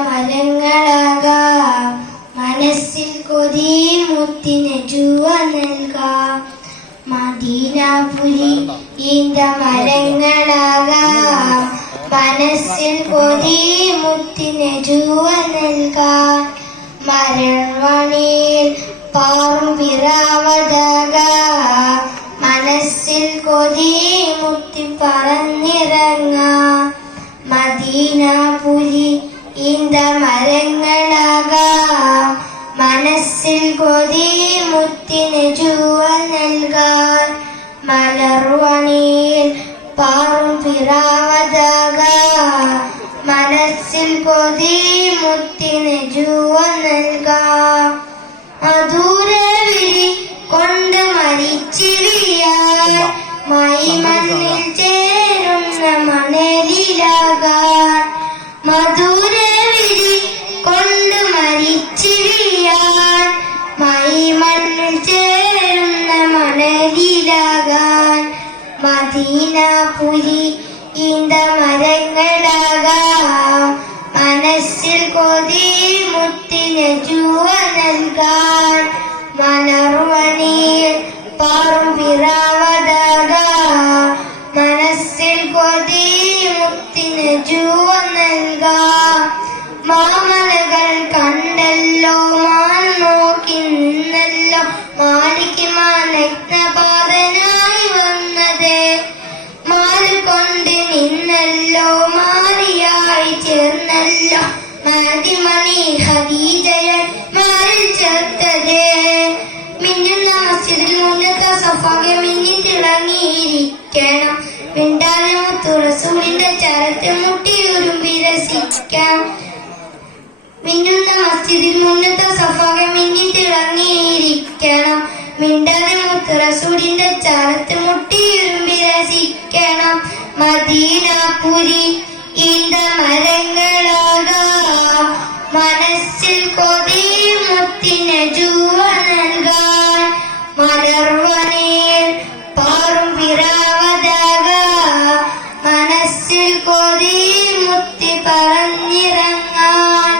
മരങ്ങളാകാം മനസ്സിൽ കൊതി മുത്തിന് ജുവ നൽകാം മദീനാപുരി മരങ്ങളാകാം മനസ്സിൽ കൊതി മുത്തിന് ജുവ നൽകാം മരവണിയിൽ പാറും പിറാവതാകാം മനസ്സിൽ കൊതി മുത്തി പറന്നിറങ്ങാം മദീനാപുരി മരങ്ങളാകാം മനസ്സിൽ കൊതി മുത്തിന് ജുവ നൽകാൻ മലർവണിയിൽ പാറും പിറാവതാകാം മനസ്സിൽ കൊതി മുത്തിന് ജുവ നൽകാം മധുരവിരി കൊണ്ട് മരിച്ചിരിയാൽ മൈമണ്ണിൽ ചേരുന്ന മണലിലാകാൻ മധുരവിരി കൊണ്ട് മരിച്ചിരിയാൻ മൈമണ്ണിൽ ചേരുന്ന മണലിലാകാൻ മദീനാപുരി മരങ്ങളാകാം മനസ്സിൽ കൊതി മുത്തിന് ജുവ നൽകാൻ മലർവണിയിൽ പാറും പിറാവതാകാം മനസ്സിൽ കൊതി മുത്തിന് ജുവ നൽകാം മാമലകൾ കണ്ടല്ലോ മാൻ നോക്കി നിന്നല്ലോ മാലിക്കുമാനഗ്നപാതനായി വന്നത് മാൽ കൊണ്ട് നിന്നല്ലോ മാറിയായി ചേർന്നല്ലോ മതിമണി ഖദീജയെ മാറിൽ ചേർത്തത് മിന്നുന്ന മസ്ജിദിൽ മുന്നത്തെ സഫാകെ മിന്നി തിളങ്ങിയിരിക്കണം മിണ്ടാതെ മുത്തു റസൂലിന്റെ ചരത്ത് മുട്ടിയുരുമ്പി രസിക്കാം മിന്നുന്ന മസ്ജിദിൽ മുന്നത്തെ സഫാകെ മിന്നി തിളങ്ങിയിരിക്കണം മിണ്ടാതെ മുത്തു റസൂലിന്റെ ചരത്ത് മുട്ടിയുരുമ്പി രസിക്കണം മദീനാപുരി മരങ്ങളാകാം മനസ്സിൽ കൊതി മുത്തിന് ജുവ നൽകാൻ മലർവണിയിൽ പാറും പിറാവതാകാം മനസ്സിൽ കൊതി മുത്തി പറന്നിറങ്ങാൻ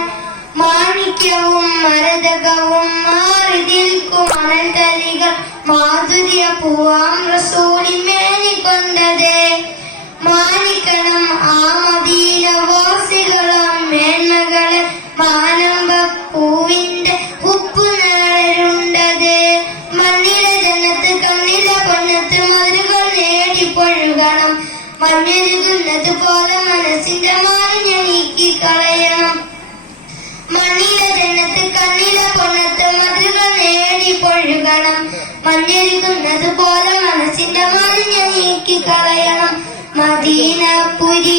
മാണിക്യവും മരതകവും മാറി നിൽക്കും മണൽത്തരികൾ മാധുര്യ പൂവാം റസൂലിൻ മേനി കൊണ്ടത് മാനിക്കണം ആ മദീനവാസികളും മേന്മകള് മാനമ്പ പൂവിന്റെ ഉപ്പു നേരുണ്ടത് മണ്ണിലെ ജനത്ത് കണ്ണിലെ പൊന്നത്ത് മധുകൾ നേടിപ്പൊഴുകണം മഞ്ഞെഴുതുന്നത് പോലെ മനസ്സിന്റെ മാലിന്യം നീക്കിക്കളയണം മണ്ണിലെ ജനത്ത് കണ്ണിലെ പൊന്നത്ത് മധുകൾ നേടിപ്പൊഴുകണം മഞ്ഞെഴുതുന്നത് പോലെ മനസ്സിന്റെ മാലിന്യം നീക്കിക്കളയണം മദീനാപുരി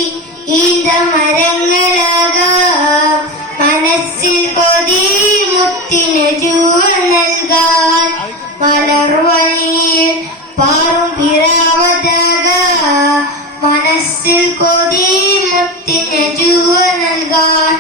മരങ്ങളാകാം മനസ്സിൽ കൊതി മുത്തിന് ജുവ നൽകാൻ മലർവണിയിൽ പാറും പിറാവതാകാം മനസ്സിൽ കൊതി മുത്തിന് ജുവ നൽകാൻ